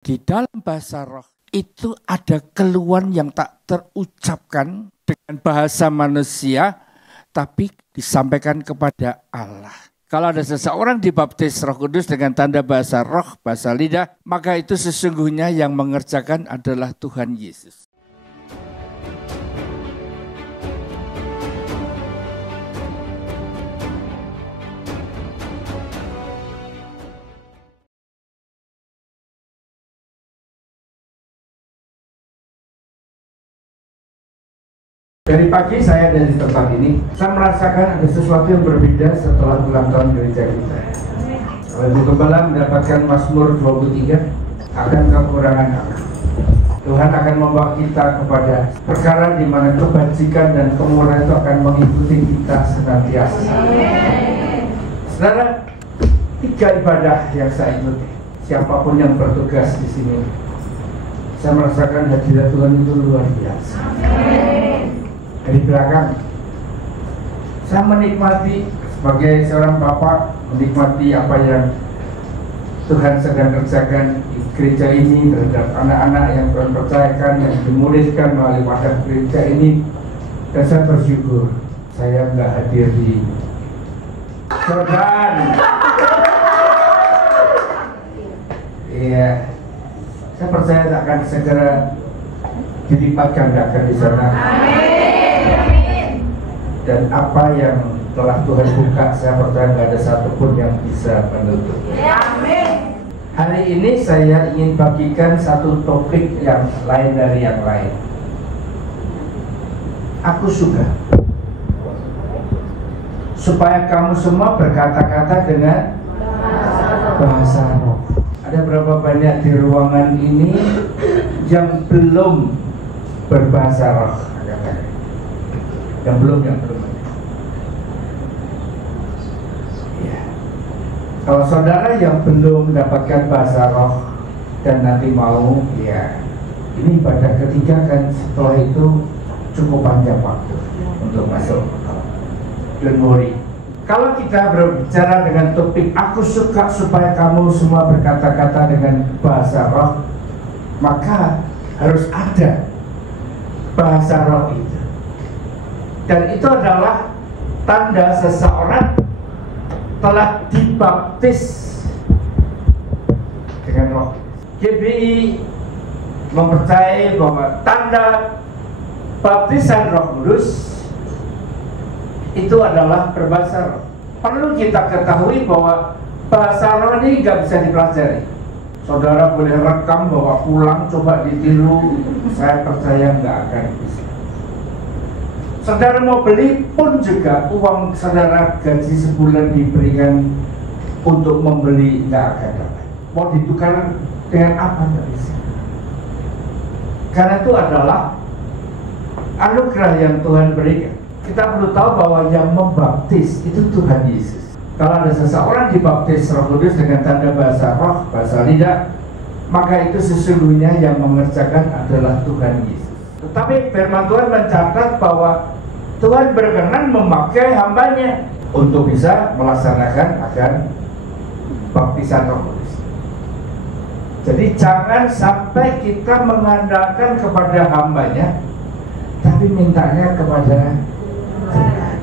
Di dalam bahasa roh itu ada keluhan yang tak terucapkan dengan bahasa manusia, tapi disampaikan kepada Allah. Kalau ada seseorang dibaptis Roh Kudus dengan tanda bahasa roh, bahasa lidah, maka itu sesungguhnya yang mengerjakan adalah Tuhan Yesus. Dari pagi saya ada di tempat ini, saya merasakan ada sesuatu yang berbeda setelah ulang tahun gereja kita. Kalau Ibu Gembala mendapatkan Mazmur 23, akan kekurangan aku. Tuhan akan membawa kita kepada perkara di mana kebajikan dan kemurahan itu akan mengikuti kita senantiasa. Saudara, 3 ibadah yang saya ikuti, siapapun yang bertugas di sini, saya merasakan hadirat Tuhan itu luar biasa. Dari belakang, saya menikmati sebagai seorang bapak, menikmati apa yang Tuhan sedang kerjakan di gereja ini terhadap anak-anak yang Tuhan percayakan, yang dimuridkan melalui wadah gereja ini. Dan saya bersyukur saya nggak hadir di Jordan. Iya, saya percaya akan segera dilipat gandakan di sana. Dan apa yang telah Tuhan buka, saya percaya tidak ada satupun yang bisa menutup. Hari ini saya ingin bagikan satu topik yang lain dari yang lain. Aku suka supaya kamu semua berkata-kata dengan bahasa roh. Ada berapa banyak di ruangan ini yang belum berbahasa roh? Yang belum. Ya. Kalau saudara yang belum mendapatkan bahasa roh dan nanti mau, ya, ini ibadah ketiga kan, setelah itu cukup panjang waktu untuk masuk. Don't worry. Kalau kita berbicara dengan topik aku suka supaya kamu semua berkata-kata dengan bahasa roh, maka harus ada bahasa roh itu. Dan itu adalah tanda seseorang telah dibaptis dengan roh. GBI mempercayai bahwa tanda baptisan Roh Kudus itu adalah berbahasa roh. Perlu kita ketahui bahwa bahasa roh ini nggak bisa dipelajari. Saudara boleh rekam bawa pulang, coba ditiru, saya percaya nggak akan bisa. Saudara mau beli pun juga uang saudara gaji sebulan diberikan untuk membeli, nggak akan dapat. Mau ditukar dengan apa nggak bisa. Karena itu adalah anugerah yang Tuhan berikan. Kita perlu tahu bahwa yang membaptis itu Tuhan Yesus. Kalau ada seseorang dibaptis Roh Kudus dengan tanda bahasa roh, bahasa lidah, maka itu sesungguhnya yang mengerjakan adalah Tuhan Yesus. Tetapi firman Tuhan mencatat bahwa Tuhan berkenan memakai hambanya untuk bisa melaksanakan akan baptisan Roh Kudus. Jadi jangan sampai kita mengandalkan kepada hambanya, tapi mintanya kepada Tuhan.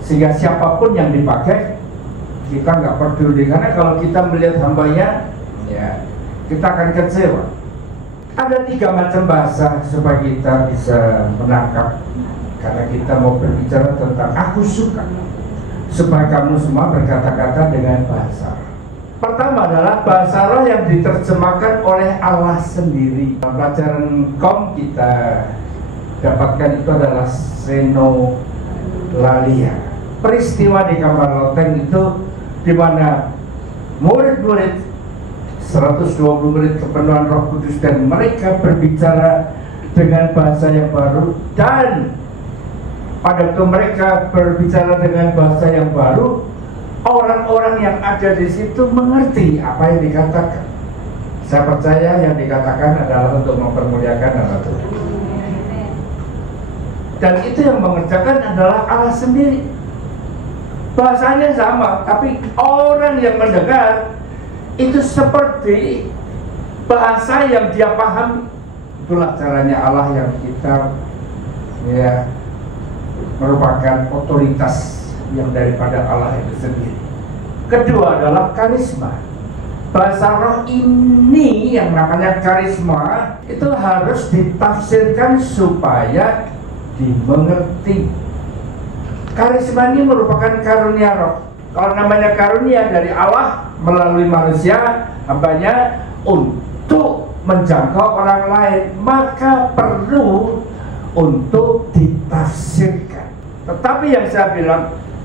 Sehingga siapapun yang dipakai, kita nggak peduli. Karena kalau kita melihat hambanya, ya kita akan kecewa. Ada 3 macam bahasa supaya kita bisa menangkap. Karena kita mau berbicara tentang aku suka supaya kamu semua berkata-kata dengan bahasa. Pertama adalah bahasa roh yang diterjemahkan oleh Allah sendiri. Pelajaran kom kita dapatkan itu adalah senolalia. Peristiwa di kamar loteng itu di mana murid-murid 120 murid kepenuhan Roh Kudus dan mereka berbicara dengan bahasa yang baru, dan pada waktu mereka berbicara dengan bahasa yang baru, orang-orang yang ada di situ mengerti apa yang dikatakan. Saya percaya yang dikatakan adalah untuk mempermuliakan nama Tuhan. Dan itu yang mengerjakan adalah Allah sendiri. Bahasanya sama, tapi orang yang mendengar itu seperti bahasa yang dia pahami. Itulah caranya Allah yang kita merupakan otoritas yang daripada Allah itu sendiri. Kedua adalah karisma. Bahasa roh ini yang namanya karisma itu harus ditafsirkan supaya dimengerti. Karisma ini merupakan karunia roh. Kalau namanya karunia dari Allah melalui manusia hambanya untuk menjangkau orang lain, maka perlu untuk ditafsirkan. Tetapi yang saya bilang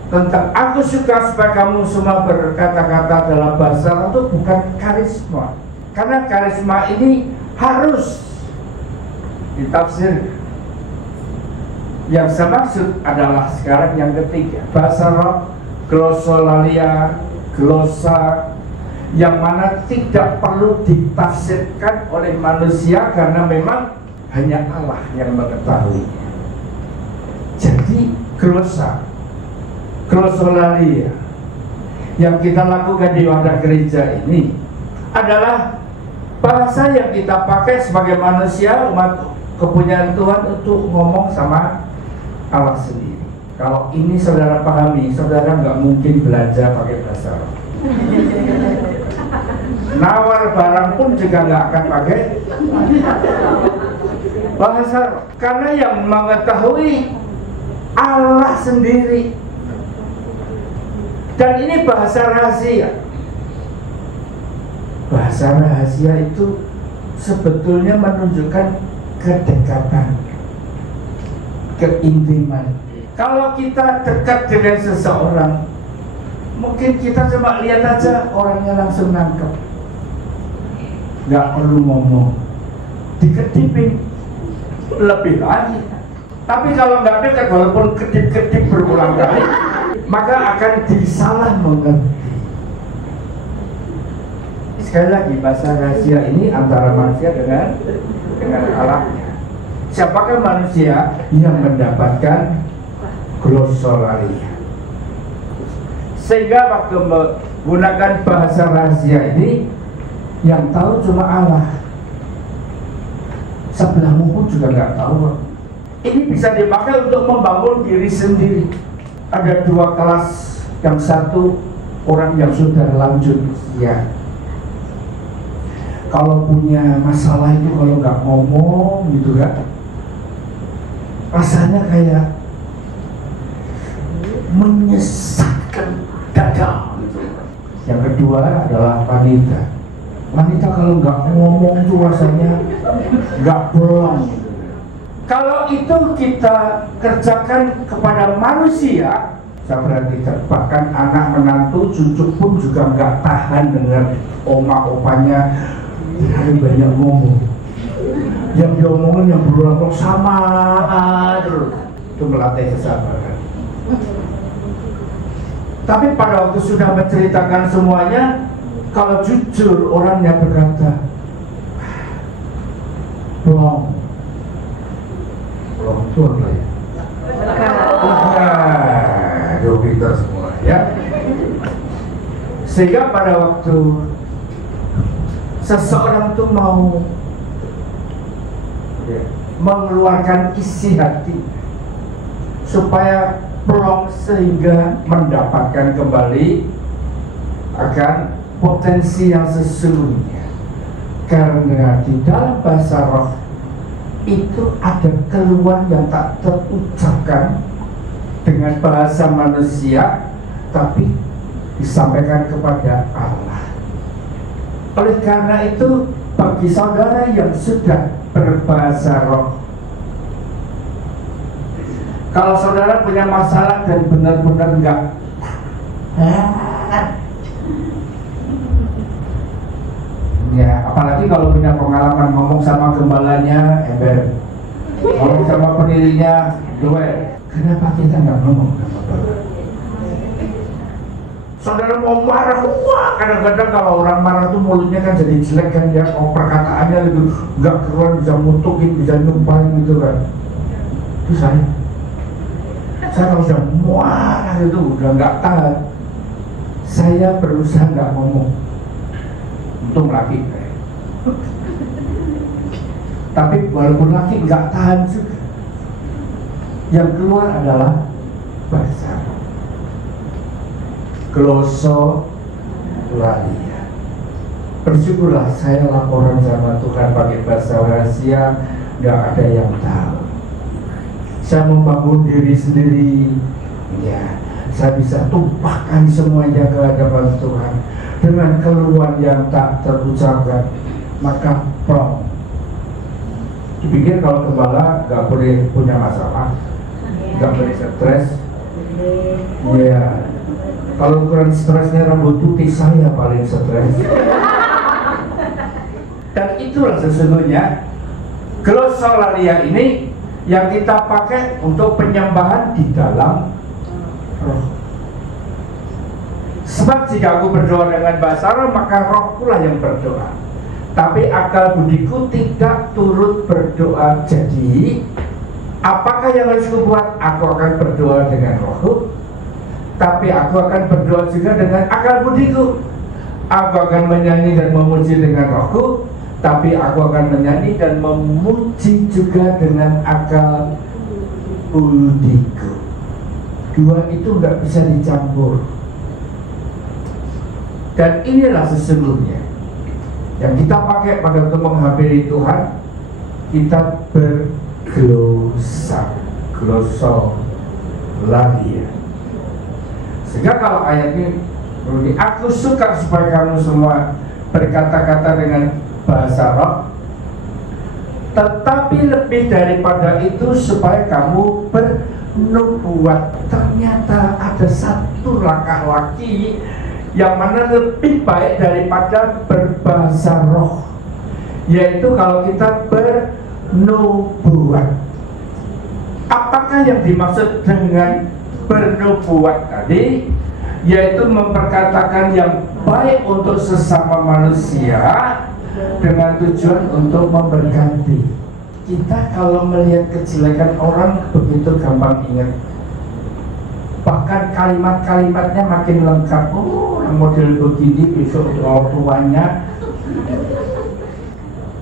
tentang aku suka supaya kamu semua berkata-kata dalam bahasa roh itu bukan karisma. Karena karisma ini harus ditafsirkan. Yang saya maksud adalah sekarang yang ketiga, bahasa roh, glosolalia, glosa, yang mana tidak perlu ditafsirkan oleh manusia karena memang hanya Allah yang mengetahui. Jadi glosa, glosolalia yang kita lakukan di wadah gereja ini adalah bahasa yang kita pakai sebagai manusia, umat kepunyaan Tuhan, untuk ngomong sama Allah sendiri. Kalau ini saudara pahami, saudara nggak mungkin belajar pakai bahasa roh. Nawar barang pun juga nggak akan pakai bahasa roh, karena yang mengetahui Allah sendiri. Dan ini bahasa rahasia. Bahasa rahasia itu sebetulnya menunjukkan kedekatan, keintiman. Kalau kita dekat dengan seseorang, mungkin kita cuma lihat aja orangnya langsung nangkep, nggak perlu ngomong, dikedipin lebih lagi. Tapi kalau nggak dekat, walaupun kedip-kedip berulang kali, maka akan disalah mengerti. Sekali lagi, bahasa rahasia ini antara manusia dengan Allahnya. Siapakah manusia yang mendapatkan glosolalia? Sehingga waktu menggunakan bahasa rahasia ini, yang tahu cuma Allah. Sebelahmu pun juga nggak tahu. Ini bisa dipakai untuk membangun diri sendiri. Ada dua kelas. Yang satu, orang yang sudah lanjut usia. Kalau punya masalah itu kalau nggak ngomong gitu kan, rasanya kayak menyesatkan dada. Yang kedua adalah wanita. Wanita kalau nggak ngomong tuh rasanya nggak pulang. Kalau itu kita kerjakan kepada manusia, saya perhatikan bahkan anak menantu, cucu pun juga nggak tahan dengan oma-opanya terlalu banyak ngomong. Yang diomongin yang berulang-ulang sama terus, itu melatih kesabaran. Tapi pada waktu sudah menceritakan semuanya, kalau jujur orangnya berkata, belum itu apa ya? Aduh, pintar semua ya. Sehingga pada waktu seseorang itu mau mengeluarkan isi hati supaya plong, sehingga mendapatkan kembali akan potensi yang sesungguhnya. Karena di dalam bahasa roh itu ada keluhan yang tak terucapkan dengan bahasa manusia, tapi disampaikan kepada Allah. Oleh karena itu, bagi saudara yang sudah berbahasa roh, kalau saudara punya masalah dan benar-benar enggak ya, apalagi kalau punya pengalaman ngomong sama gembalanya ember, ngomong sama pendirinya duel, kenapa kita nggak ngomong sama Bapak? Saudara mau marah, wah, kadang-kadang kalau orang marah tuh mulutnya kan jadi jelek kan ya, perkataannya itu nggak keluar, bisa mutukin, bisa nyumpahin gitu kan. Itu saya kalau sudah marah itu udah nggak tahan, saya berusaha nggak ngomong. Untung lagi Tapi walaupun laki nggak tahan juga, yang keluar adalah bahasa roh. Glosolalia. Bersyukurlah saya laporan sama Tuhan pakai bahasa rahasia, nggak ada yang tahu. Saya membangun diri sendiri, ya, saya bisa tumpahkan semuanya ke hadapan Tuhan dengan keluhan yang tak terucapkan. Maka prong. Dipikir kalau gembala nggak boleh punya masalah, nggak boleh stres. Ya, kalau kurang stresnya rambut putih, saya paling stres. Dan itulah sesungguhnya glosolalia ini yang kita pakai untuk penyembahan di dalam roh. Sebab jika aku berdoa dengan bahasa roh, maka rohku lah yang berdoa, tapi akal budiku tidak turut berdoa. Jadi apakah yang harus kubuat? Aku akan berdoa dengan rohku, tapi aku akan berdoa juga dengan akal budiku. Aku akan menyanyi dan memuji dengan rohku, tapi aku akan menyanyi dan memuji juga dengan akal budiku. Dua itu nggak bisa dicampur. Dan inilah sesungguhnya yang kita pakai pada untuk menghampiri Tuhan. Kita glosolalia. Sehingga kalau ayat ini, aku suka supaya kamu semua berkata-kata dengan bahasa roh, tetapi lebih daripada itu supaya kamu bernubuat. Ternyata ada satu langkah lagi yang mana lebih baik daripada berbahasa roh, yaitu kalau kita bernubuat. Apakah yang dimaksud dengan bernubuat tadi? Yaitu memperkatakan yang baik untuk sesama manusia dengan tujuan untuk memberkati. Kita kalau melihat kejelekan orang begitu gampang ingat. Bahkan kalimat-kalimatnya makin lengkap. Oh, yang model begini besok orang tuanya.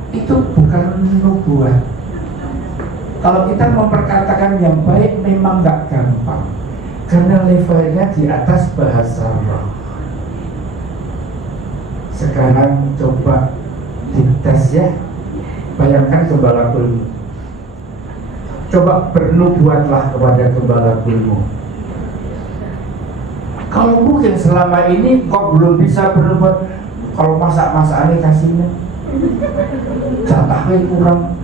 Itu bukan nubuat. Kalau kita memperkatakan yang baik memang nggak gampang, karena levelnya di atas bahasa roh. Sekarang coba dites ya. Bayangkan gembala kulmu. Coba bernubuatlah kepada gembala kulmu. Kalau mungkin selama ini kok belum bisa bernubuat, kalau masak-masakannya kasihnya jatahnya kurang.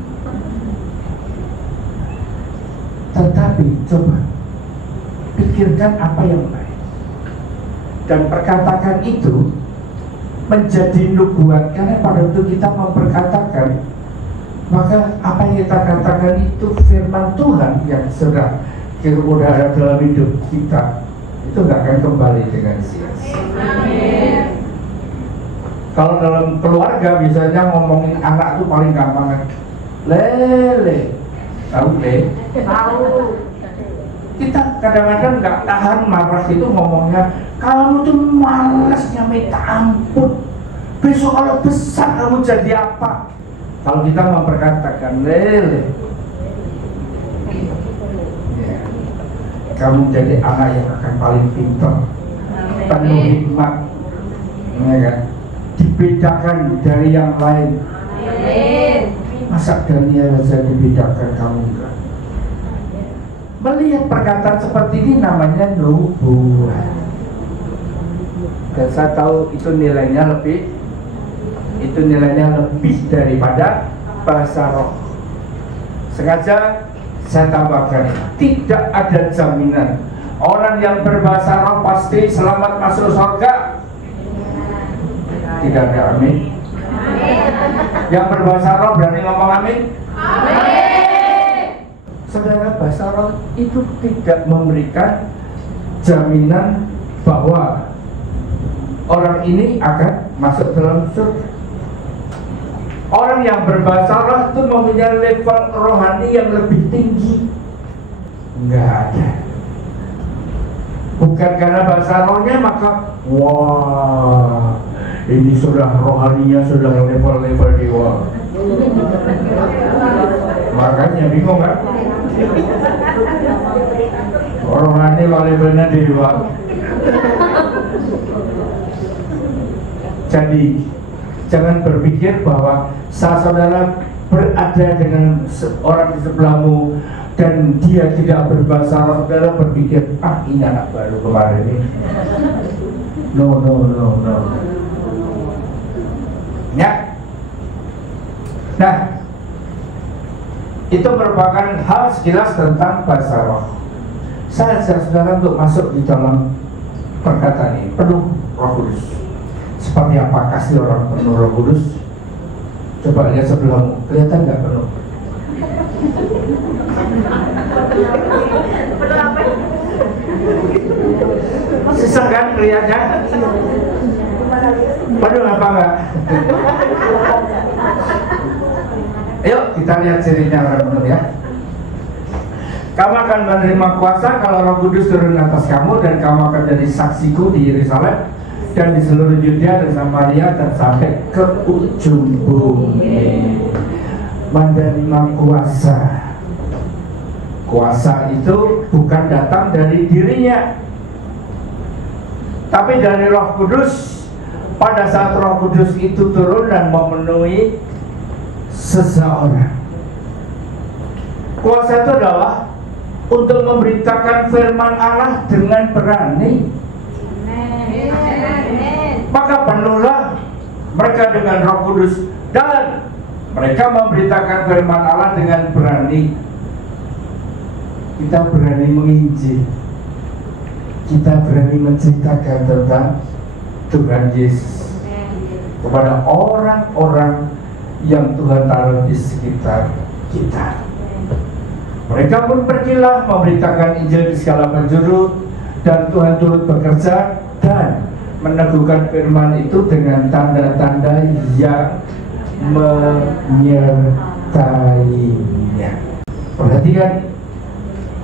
Tetapi coba pikirkan apa yang baik dan perkatakan itu menjadi nubuat. Karena pada waktu kita memperkatakan, maka apa yang kita katakan itu firman Tuhan yang sudah udara dalam hidup kita, itu nggak akan kembali dengan sia-sia. Kalau dalam keluarga misalnya ngomongin anak itu paling gampang kan, lele, tahu le? Tahu. Kita kadang-kadang nggak tahan marah itu ngomongnya, kamu tuh malasnya minta ampun, besok kalau besar kamu jadi apa? Kalau kita memperkatakan lele, ya, kamu jadi anak yang akan paling pintar, penuh hikmat, ya kan? Dibedakan dari yang lain. Masa Daniel saja dibedakan, kamu enggak? Melihat perkataan seperti ini namanya nubuat. Dan saya tahu itu nilainya lebih daripada bahasa roh. Sengaja saya tambahkan, tidak ada jaminan orang yang berbahasa roh pasti selamat masuk surga. Tidak ada, amin. Yang berbahasa roh berani ngomong amin? Amin. Saudara, bahasa roh itu tidak memberikan jaminan bahwa orang ini akan masuk dalam surga. Orang yang berbahasa roh itu mempunyai level rohani yang lebih tinggi. Enggak ada. Bukan karena bahasa rohnya maka wah, ini sudah rohaninya sudah level-level dewa. Makanya bingung kan? Rohani levelnya dewa. Jadi jangan berpikir bahwa saat saudara berada dengan orang di sebelahmu dan dia tidak berbahasa roh, saudara berpikir, ah ini anak baru kemarin ini. No. Ya. Nah, itu merupakan hal sekilas tentang bahasa roh. Saya ajak saudara untuk masuk di dalam perkataan ini, penuh Roh Kudus. Seperti apa kasih orang penuh Roh Kudus? Coba lihat sebelahmu, kelihatan nggak penuh? Susah kan kelihatannya? Penuh apa enggak? Ayo kita lihat cirinya orang penuh ya. Kamu akan menerima kuasa kalau Roh Kudus turun atas kamu, dan kamu akan jadi saksiku di Yerusalem dan di seluruh Yudea dan Samaria dan sampai ke ujung bumi. Menerima kuasa. Kuasa itu bukan datang dari dirinya, tapi dari Roh Kudus. Pada saat Roh Kudus itu turun dan memenuhi seseorang, kuasa itu adalah untuk memberitakan firman Allah dengan berani. Maka penuhlah mereka dengan Roh Kudus dan mereka memberitakan firman Allah dengan berani. Kita berani menginjil, kita berani menceritakan tentang Tuhan Yesus kepada orang-orang yang Tuhan taruh di sekitar kita. Mereka pun pergilah memberitakan Injil di segala penjuru, dan Tuhan turut bekerja dan meneguhkan firman itu dengan tanda-tanda yang menyertainya. Perhatikan,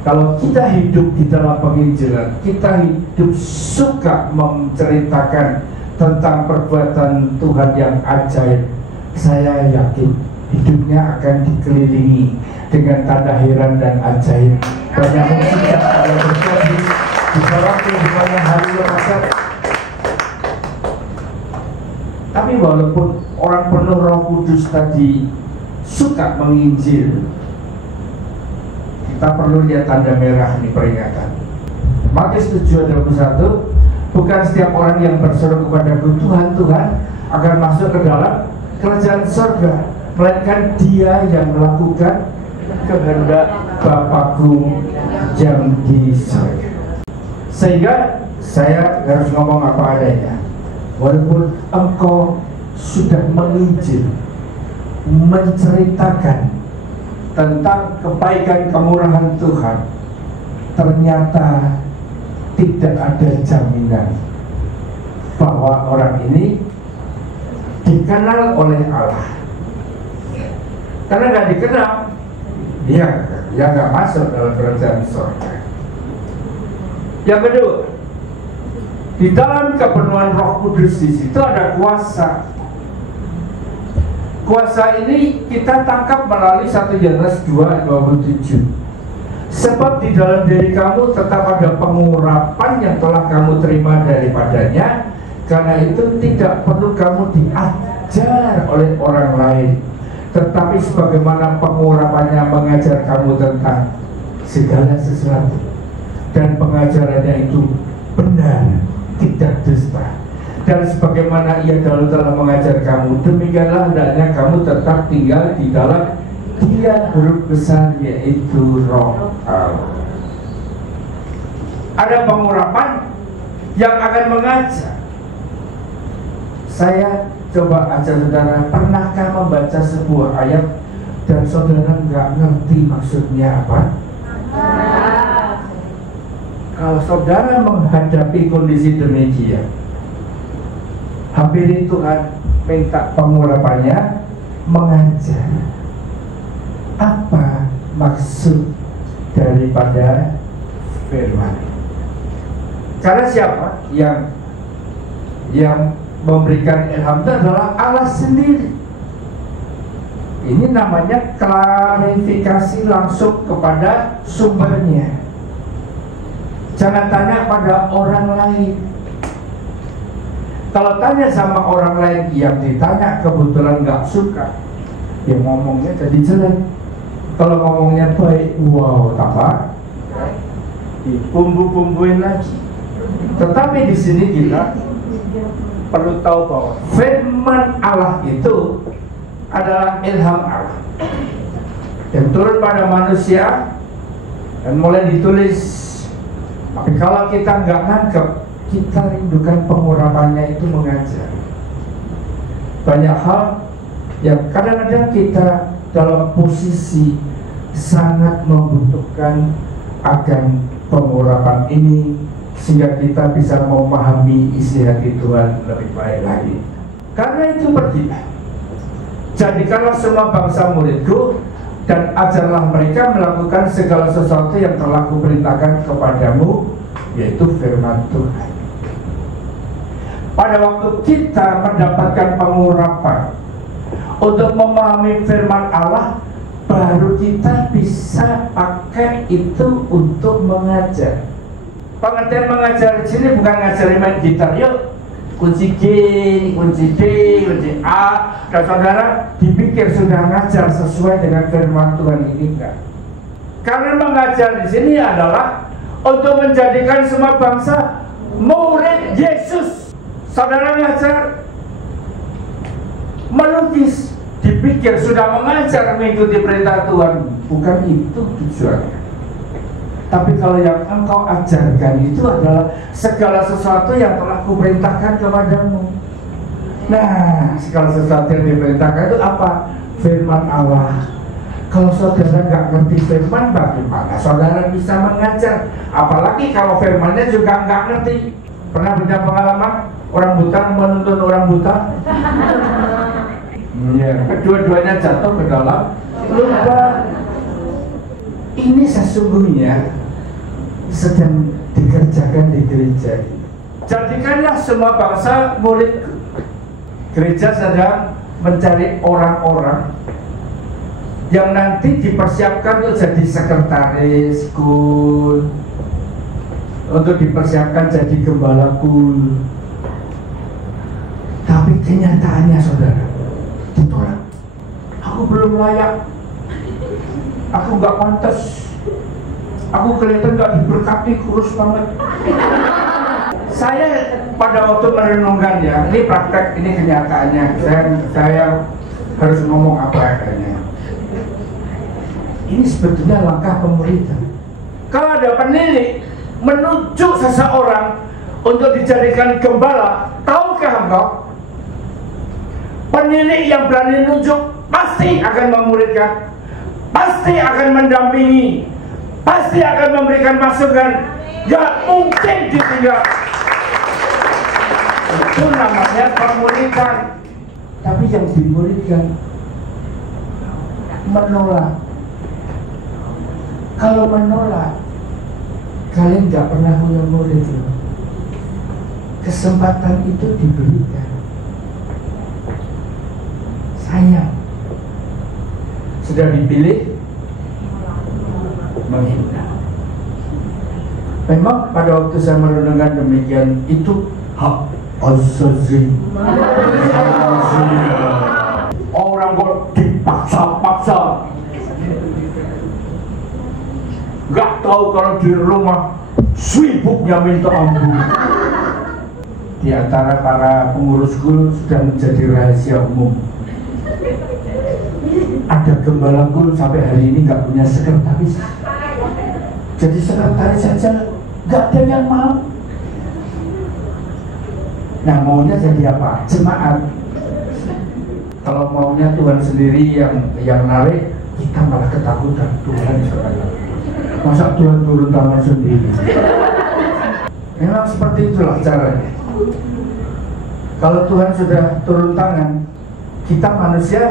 kalau kita hidup di dalam penginjilan, kita hidup suka menceritakan tentang perbuatan Tuhan yang ajaib, saya yakin hidupnya akan dikelilingi dengan tanda heran dan ajaib. Banyak mukjizat yang terjadi di dalam kehidupan hari lepas. Tapi walaupun orang penuh Roh Kudus tadi suka menginjil, kita perlu lihat tanda merah ini, peringatan. Matius 7:21, bukan setiap orang yang berseru kepadaku Tuhan, Tuhan akan masuk ke dalam kerajaan surga, melainkan dia yang melakukan kehendak Bapakku yang di surga. Sehingga saya harus ngomong apa adanya. Walaupun engkau sudah menginjil, menceritakan tentang kebaikan kemurahan Tuhan, ternyata tidak ada jaminan bahwa orang ini dikenal oleh Allah. Karena nggak dikenal, dia nggak masuk dalam kerajaan surga. Yang kedua, di dalam kepenuhan Roh Kudus di situ ada kuasa. Kuasa ini kita tangkap melalui 1 Yohanes 2:27. Sebab di dalam diri kamu tetap ada pengurapan yang telah kamu terima daripadanya, karena itu tidak perlu kamu diajar oleh orang lain, tetapi sebagaimana pengurapannya mengajar kamu tentang segala sesuatu, dan pengajarannya itu benar, tidak dusta. Dan sebagaimana ia dahulu telah mengajar kamu, demikianlah hendaknya kamu tetap tinggal di dalam Dia, huruf besar, yaitu Roh Allah. Ada pengurapan yang akan mengajar. Saya coba ajar saudara, pernahkah membaca sebuah ayat dan saudara nggak ngerti maksudnya apa? Kalau saudara menghadapi kondisi demikian, hampiri Tuhan, minta pengurapannya, mengajar apa maksud daripada firman. Karena siapa yang memberikan ilham itu adalah Allah sendiri. Ini namanya klarifikasi langsung kepada sumbernya. Jangan tanya pada orang lain. Kalau tanya sama orang lain yang ditanya kebetulan nggak suka, ya ngomongnya jadi jelek. Kalau ngomongnya baik, wow, tambah dibumbu-bumbuin lagi. Tetapi di sini kita perlu tahu bahwa firman Allah itu adalah ilham Allah yang turun pada manusia dan mulai ditulis. Tapi kalau kita nggak nangkep, kita rindukan pengurapannya itu mengajar. Banyak hal yang kadang-kadang kita dalam posisi sangat membutuhkan akan pengurapan ini, sehingga kita bisa memahami isi hati Tuhan lebih baik lagi. Karena itu pergilah, jadikanlah semua bangsa muridku, dan ajarlah mereka melakukan segala sesuatu yang telah kuperintahkan kepadamu, yaitu firman Tuhan. Pada waktu kita mendapatkan pengurapan untuk memahami firman Allah, baru kita bisa pakai itu untuk mengajar. Pengertian mengajar di sini bukan ngajari main gitar, yuk kunci G, kunci D, kunci A, dan saudara dipikir sudah ngajar sesuai dengan firman Tuhan ini, enggak. Karena mengajar di sini adalah untuk menjadikan semua bangsa murid Yesus. Saudara ngajar melukis, dipikir sudah mengajar mengikuti perintah Tuhan, bukan itu tujuannya. Tapi kalau yang engkau ajarkan itu adalah segala sesuatu yang telah kuperintahkan kepadamu. Nah, segala sesuatu yang diperintahkan itu apa? Firman Allah. Kalau saudara nggak ngerti firman, bagaimana saudara bisa mengajar? Apalagi kalau firmannya juga nggak ngerti. Pernah punya pengalaman orang buta menuntun orang buta? Ya, kedua-duanya jatuh ke dalam lubang. Ini sesungguhnya sedang dikerjakan di gereja. Jadikanlah semua bangsa murid. Gereja sedang mencari orang-orang yang nanti dipersiapkan untuk jadi sekretaris kul, untuk dipersiapkan jadi gembala kul. Tapi kenyataannya saudara, ditolak. Aku belum layak, aku nggak pantas, aku kelihatan nggak diberkati, kurus banget. Saya pada waktu merenungkannya, ini praktek, ini kenyataannya. Saya harus ngomong apa adanya. Ini sebetulnya langkah pemerintah. Kalau ada penilik menunjuk seseorang untuk dijadikan gembala, tahukah engkau? Penilik yang berani nunjuk pasti akan memuridkan, pasti akan mendampingi, pasti akan memberikan masukan. Gak mungkin ditinggal. Itu namanya pemulihan. Tapi yang dimuridkan menolak. Kalau menolak, kalian gak pernah punya murid. Kesempatan itu diberikan. Sayang, sudah dipilih menghina. Memang pada waktu saya merenungkan demikian, itu hak asasi. Orang kok dipaksa-paksa, gak tahu kalau di rumah sibuknya minta ampun. Di antara para pengurus kul sudah menjadi rahasia umum. Ada gembala kul sampai hari ini gak punya sekretaris. Jadi sekretaris saja gak ada yang mau. Nah, maunya jadi apa? Jemaat. Kalau maunya Tuhan sendiri yang narik, kita malah ketakutan. Tuhan saudara, masa Tuhan turun tangan sendiri? Memang seperti itulah caranya. Kalau Tuhan sudah turun tangan, kita manusia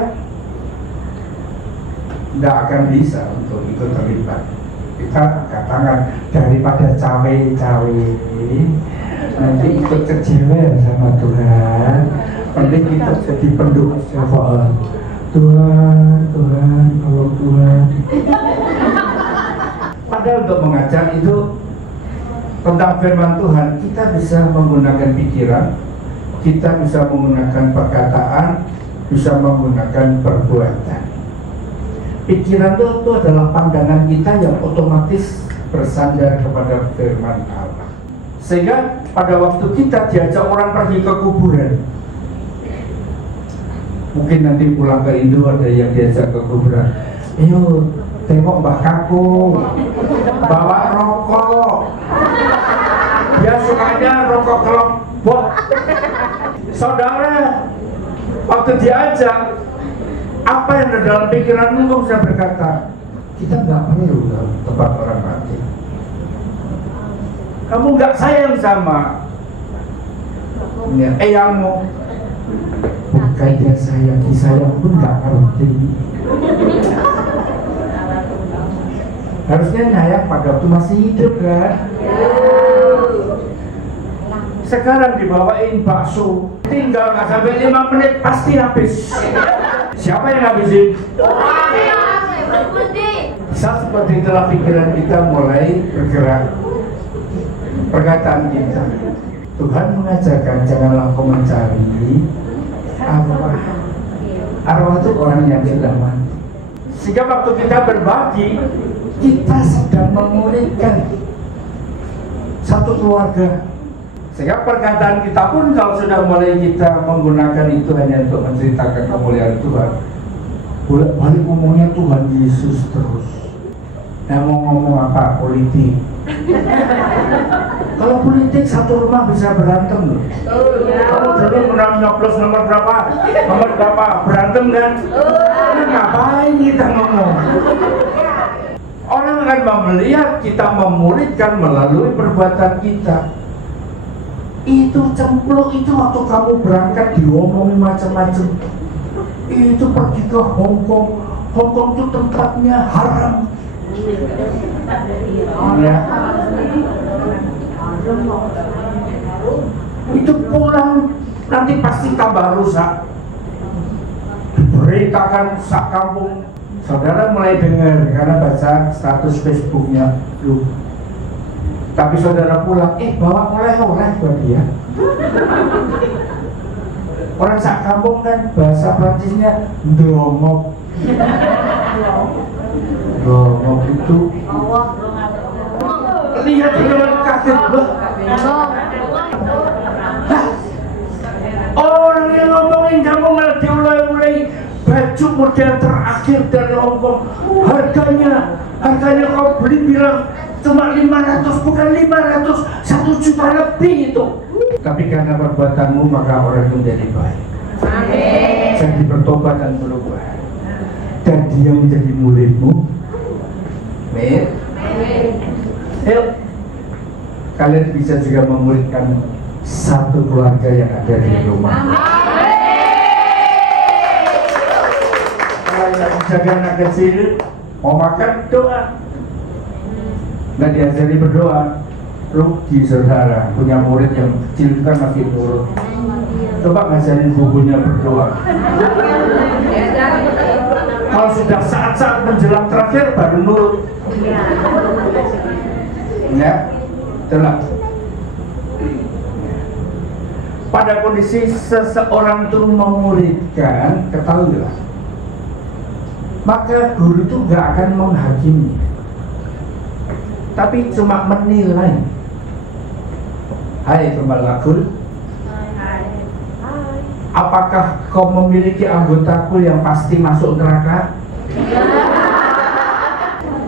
tidak akan bisa untuk ikut terlibat. Kita angkat tangan daripada cawe-cawe, nanti ikut kecewa sama Tuhan. Penting kita jadi pendoa syafaat. Tuhan, tolong Tuhan. Padahal untuk mengajar itu tentang firman Tuhan, kita bisa menggunakan pikiran, kita bisa menggunakan perkataan, bisa menggunakan perbuatan. Pikiran itu adalah pandangan kita yang otomatis bersandar kepada firman Allah. Sehingga pada waktu kita diajak orang pergi ke kuburan, mungkin nanti pulang ke Indo ada yang diajak ke kuburan. Ayo tengok Mbah Kakung bawa rokok. Dia sukanya rokok kelompok. Saudara, waktu diajak, apa yang ada dalam pikiranmu? Kamu bisa berkata, kita nggak perlu tempat orang mati. Kamu nggak sayang sama eyangmu. Bukan dia sayang, disayang pun nggak ngerti. Harusnya nyayang pada waktu masih hidup kan. Sekarang dibawain bakso, tinggal nggak sampai 5 menit pasti habis. Siapa yang habisin? Bisa seperti itulah pikiran kita mulai bergerak. Perkataan kita, Tuhan mengajarkan janganlah kau mencari arwah. Arwah itu orang yang sudah mati. Sehingga waktu kita berbagi, kita sedang memulihkan satu keluarga. Sehingga perkataan kita pun kalau sudah mulai kita menggunakan itu hanya untuk menceritakan kemuliaan Tuhan, bolak-balik ngomongnya Tuhan Yesus terus. Nah, mau ngomong apa? Politik. Kalau politik satu rumah bisa berantem loh. Kamu dulu menang nyoblos nomor berapa? Nomor berapa? Berantem kan? Ngapain kita ngomong? Orang akan melihat kita memulihkan melalui perbuatan kita. Itu cemplung itu waktu kamu berangkat diomongin macam-macam. Itu pergi ke Hongkong. Hongkong itu tempatnya haram. Ya. Itu pulang nanti pasti tambah rusak. Diberitakan sak kampung. Saudara mulai dengar karena baca status Facebooknya lu. Tapi saudara pulang, bawa oleh-oleh buat dia. Orang sak kampung kan bahasa Prancisnya ndromok. Ndromok itu lihat dengan kaget loh. Orang yang ngomongin kamu malah diulai-ulai baju model terakhir dari Hongkong. Harganya kau beli bilang cuma 500, bukan 500, 1 juta lebih itu. Tapi karena perbuatanmu maka orang itu menjadi baik. Amin. Jadi bertobat dan berubah. Dan dia menjadi muridmu. Amin. Ayo, kalian bisa juga memuridkan satu keluarga yang ada di rumah. Kalau yang menjaga anak kecil mau makan doa. Nggak diajari berdoa, rugi saudara. Punya murid yang kecil kan masih nurut. Coba ngajarin bubunya berdoa. Kalau sudah saat-saat menjelang terakhir baru nurut. Ya, itulah. Pada kondisi seseorang itu memuridkan, ketahuilah, maka guru itu nggak akan menghakimi, tapi cuma menilai. Hai Gembalakul, apakah kau memiliki anggotaku yang pasti masuk neraka?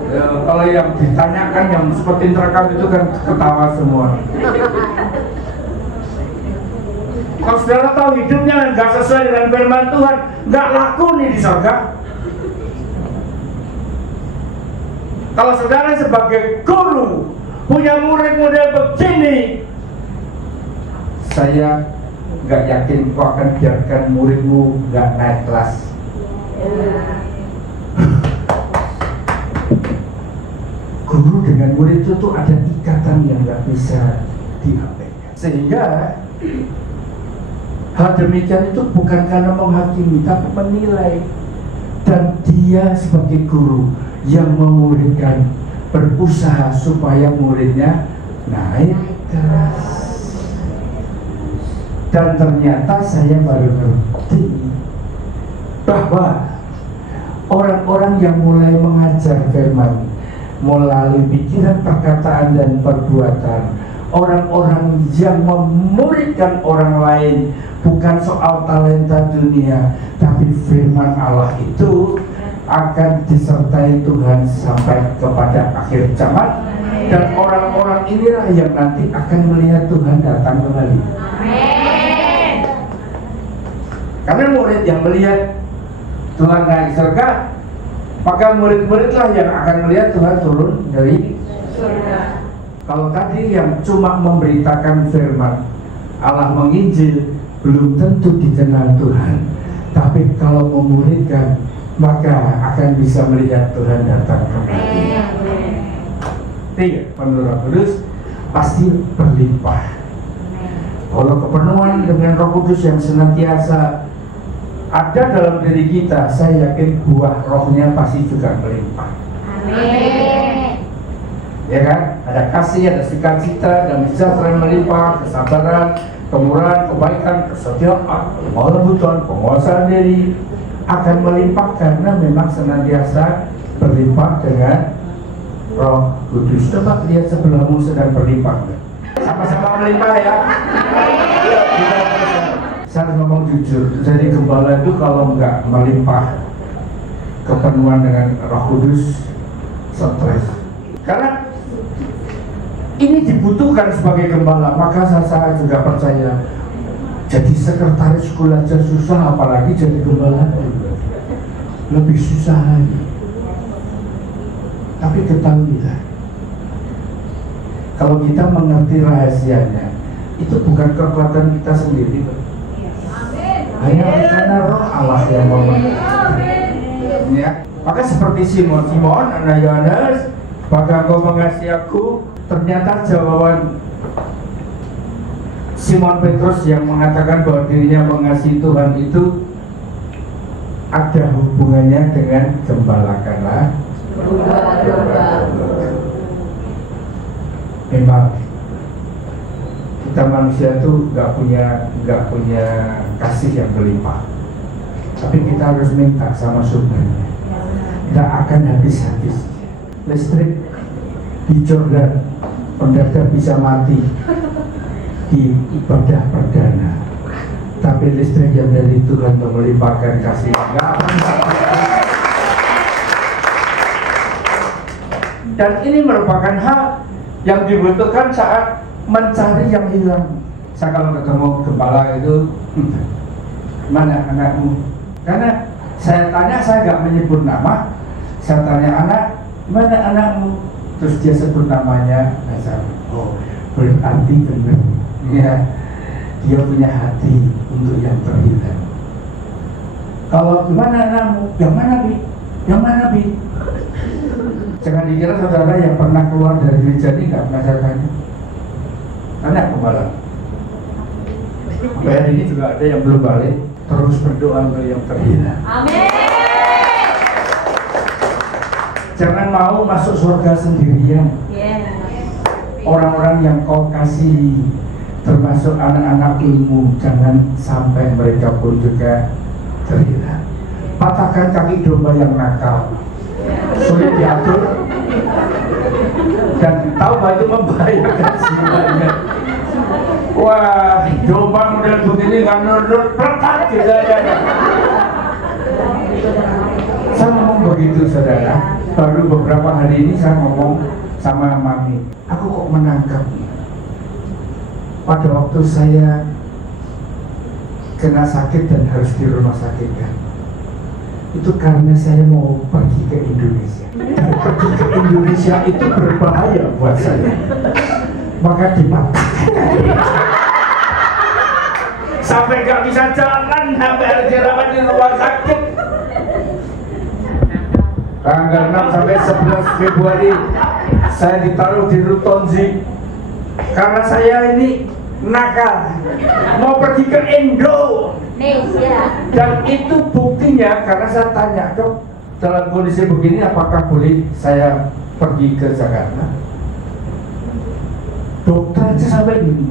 Ya, kalau yang ditanyakan yang seperti neraka itu kan ketawa semua. Kalau saudara tahu hidupnya nggak sesuai dengan firman Tuhan, nggak laku nih di surga. Kalau saudara sebagai guru punya murid model begini, saya nggak yakin kau akan biarkan muridmu nggak naik kelas. Guru dengan murid itu tuh ada ikatan yang nggak bisa diabaikan. Sehingga hal demikian itu bukan karena menghakimi, tapi menilai. Dan dia sebagai guru yang memuridkan berusaha supaya muridnya naik kelas. Dan ternyata saya baru ngerti bahwa orang-orang yang mulai mengajar firman melalui pikiran, perkataan, dan perbuatan, orang-orang yang memuridkan orang lain bukan soal talenta dunia, tapi firman Allah itu akan disertai Tuhan sampai kepada akhir zaman. Dan orang-orang inilah yang nanti akan melihat Tuhan datang kembali. Karena murid yang melihat Tuhan naik surga, maka murid-muridlah yang akan melihat Tuhan turun dari surga. Kalau tadi yang cuma memberitakan firman Allah, menginjil, belum tentu dikenal Tuhan. Tapi kalau memuridkan, maka akan bisa melihat Tuhan datang kembali. Tiga, menurut Roh Kudus pasti berlimpah. Kalau kepenuhan dengan Roh Kudus yang senantiasa ada dalam diri kita, saya yakin buah rohnya pasti juga melimpah. Amin. Ya kan? Ada kasih, ada sukacita, dan sejahtera yang melimpah, kesabaran, kemurahan, kebaikan, kesetiaan, kelembutan, penguasaan diri akan melimpah karena memang senantiasa berlimpah dengan Roh Kudus. Coba lihat sebelahmu sedang berlimpah. Sama-sama melimpah ya. Saya ngomong jujur, jadi gembala itu kalau nggak melimpah kepenuhan dengan Roh Kudus, stres. Karena ini dibutuhkan sebagai gembala, maka saya juga percaya jadi sekretaris school aja susah, apalagi jadi gembala lebih susah lagi. Tapi ketahuilah, kalau kita mengerti rahasianya, itu bukan kekuatan kita sendiri, hanya karena Roh Allah yang memenuhi. Ya, maka seperti Simon, anak Yohanes, apakah kau mengasihi aku? Ternyata jawaban Simon Petrus yang mengatakan bahwa dirinya mengasihi Tuhan itu ada hubungannya dengan gembalakanlah. Memang kita manusia itu nggak punya kasih yang berlimpah, tapi kita harus minta sama sumbernya. Tidak akan habis-habis. Listrik di Jordan pendeta bisa mati di ibadah perdana, tapi listrik yang dari Tuhan untuk melimpahkan kasih nggak bisa. Dan ini merupakan hal yang dibutuhkan saat mencari yang hilang. Saya kalau ketemu gembala itu, mana anakmu? Karena saya tanya, saya nggak menyebut nama. Saya tanya anak, mana anakmu? Terus dia sebut namanya. Saya, oh, berarti benar. Ya, dia punya hati untuk yang terhilang. Kalau gimana anakmu? Yang mana bi? Yang mana bi? Jangan dikira saudara yang pernah keluar dari gereja ini nggak pernah saya tanya. Tanya gembala. Sampai hari ini juga ada yang belum balik. Terus berdoa untuk yang terhilang. Amin. Jangan mau masuk surga sendirian. Orang-orang yang kau kasih, termasuk anak-anak ilmu, jangan sampai mereka pun juga terhilang. Patahkan kaki domba yang nakal, sulit diatur, dan tahu bahwa itu membahayakan jiwanya. Wah, domba model begini nggak nurut, pekat gitu aja. Saya ngomong begitu saudara. Baru beberapa hari ini saya ngomong sama mami, aku kok menangkap pada waktu saya kena sakit dan harus di rumah sakit kan, itu karena saya mau pergi ke Indonesia. Dan pergi ke Indonesia itu berbahaya buat saya, maka dipatahkan sampai gak bisa jalan, sampai harus dirawat di rumah sakit. Tanggal 6 sampai 11 Februari saya ditaruh di Rutonzi karena saya ini nakal, mau pergi ke Indonesia. Dan itu buktinya karena saya tanya, dok, dalam kondisi begini apakah boleh saya pergi ke Jakarta? Dokter aja sampai ini.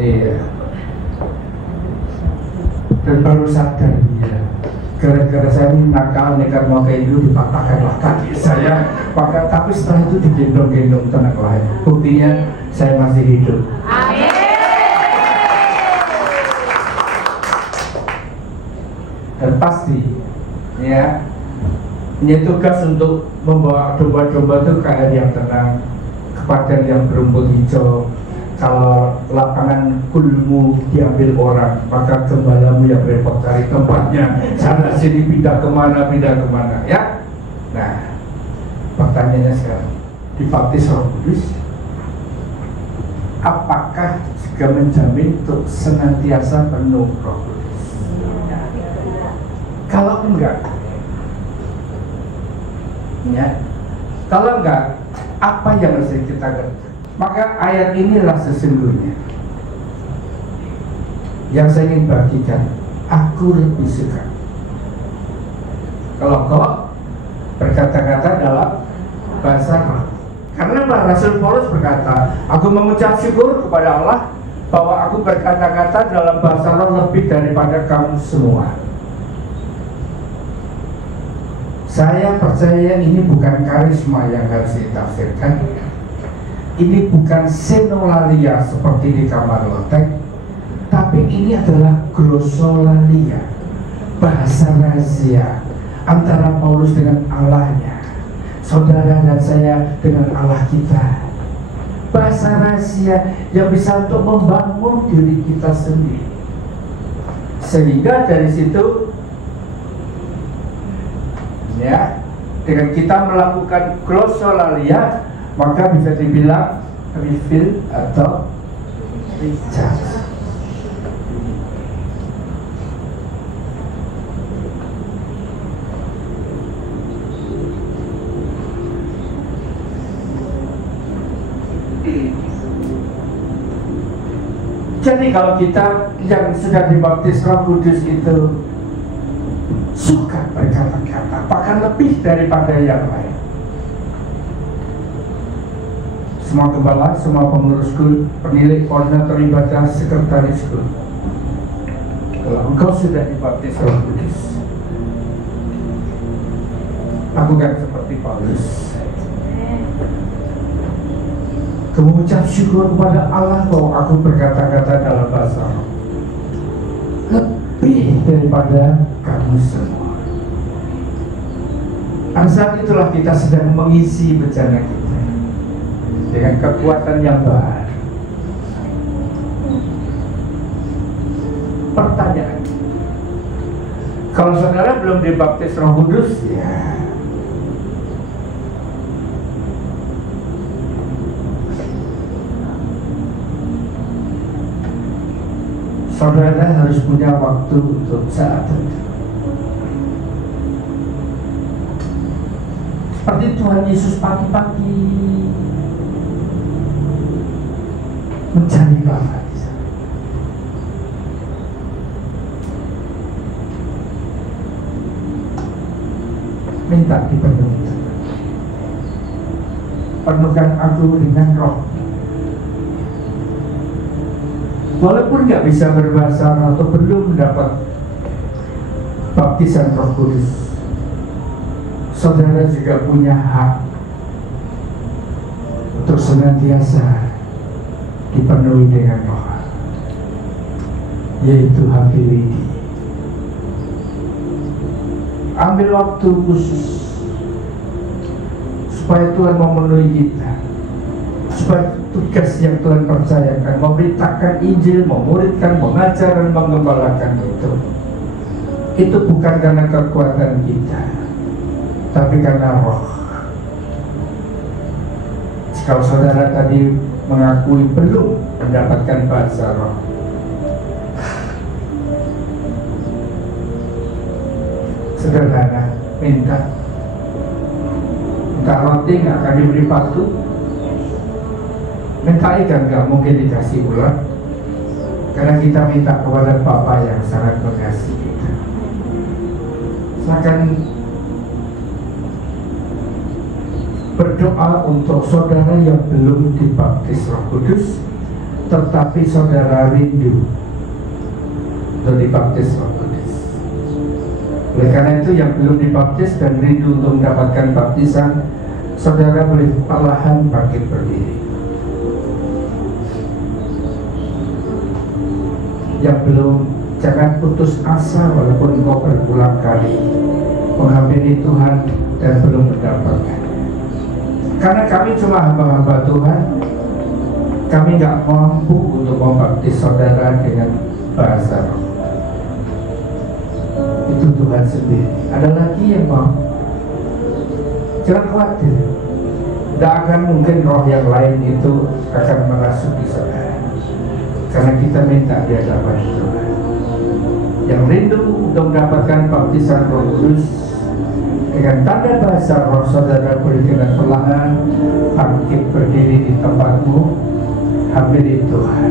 Iya. Dan baru sadar ya, gara-gara saya ini nakal nekat mau ke Indo, dipatahkanlah kaki saya. Tapi setelah itu digendong-gendong tenang lain. Buktinya saya masih hidup. Amin. Dan pasti ya, ini tugas untuk membawa domba-domba itu ke air yang tenang, ke padang yang berumput hijau. Kalau lapangan kulmu diambil orang, maka gembalamu yang repot cari tempatnya, sana sini pindah kemana ya. Nah, pertanyaannya sekarang, dibaptis Roh Kudus, apakah juga menjamin untuk senantiasa penuh Roh Kudus? Kalau enggak, ya, kalau enggak, apa yang harus kita kerjakan? Maka ayat inilah sesungguhnya yang saya ingin bagikan. Aku lebih suka kalau kau berkata-kata dalam bahasa roh. Karena Rasul Paulus berkata, aku mengucap syukur kepada Allah bahwa aku berkata-kata dalam bahasa roh lebih daripada kamu semua. Saya percaya ini bukan karisma yang harus ditafsirkan. Ini bukan senolalia seperti di kamar lotek, tapi ini adalah glossolalia, bahasa rahasia antara Paulus dengan Allahnya, saudara dan saya dengan Allah kita. Bahasa rahasia yang bisa untuk membangun diri kita sendiri. Sehingga dari situ, ya, dengan kita melakukan glossolalia, maka bisa dibilang refill atau recharge. Jadi kalau kita yang sudah dibaptis Roh Kudus itu suka berkata-kata, bahkan lebih daripada yang lain. Semua gembala, semua pengurus skul, penilik, koordinator ibadah, sekretaris skul, kalau engkau sudah dibaptis Roh Kudus, lakukan seperti Paulus. Mengucap syukur kepada Allah bahwa aku berkata-kata dalam bahasa roh lebih daripada kamu semua. Saat itulah kita sedang mengisi bejana kita dengan kekuatan yang baru. Pertanyaan, kalau saudara belum dibaptis Roh Kudus, ya saudara harus punya waktu untuk saat itu. Seperti Tuhan Yesus pagi-pagi mencari Bapa di sana. Minta dipenuhi. Penuhkan aku dengan roh. Walaupun nggak bisa berbahasa atau belum mendapat baptisan Roh Kudus, saudara juga punya hak untuk senantiasa dipenuhi dengan roh, yaitu hafilidi. Ambil waktu khusus supaya Tuhan memenuhi kita, supaya tugas yang Tuhan percayakan, memberitakan Injil, memuridkan, mengajar, dan mengembalakan itu bukan karena kekuatan kita, tapi karena roh. Kalau saudara tadi mengakui belum mendapatkan bahasa roh, sederhana, minta minta roti nggak akan diberi batu, minta ikan nggak mungkin dikasih ular, karena kita minta kepada Bapa yang sangat mengasihi kita. Silakan berdoa untuk saudara yang belum dibaptis Roh Kudus, tetapi saudara rindu untuk dibaptis Roh Kudus. Oleh karena itu, yang belum dibaptis dan rindu untuk mendapatkan baptisan, saudara boleh perlahan bangkit berdiri. Yang belum, jangan putus asa walaupun engkau berulang kali menghampiri Tuhan dan belum mendapatkan. Karena kami cuma hamba-hamba Tuhan, kami nggak mampu untuk membaptis saudara dengan bahasa roh. Itu Tuhan sendiri. Ada lagi yang mau? Jangan khawatir, tidak akan mungkin roh yang lain itu akan merasuki saudara, karena kita minta di hadapan Tuhan. Yang rindu untuk mendapatkan baptisan Roh Kudus dengan tanda bahasa roh, saudara boleh dengan perlahan bangkit berdiri di tempatmu, hampiri Tuhan.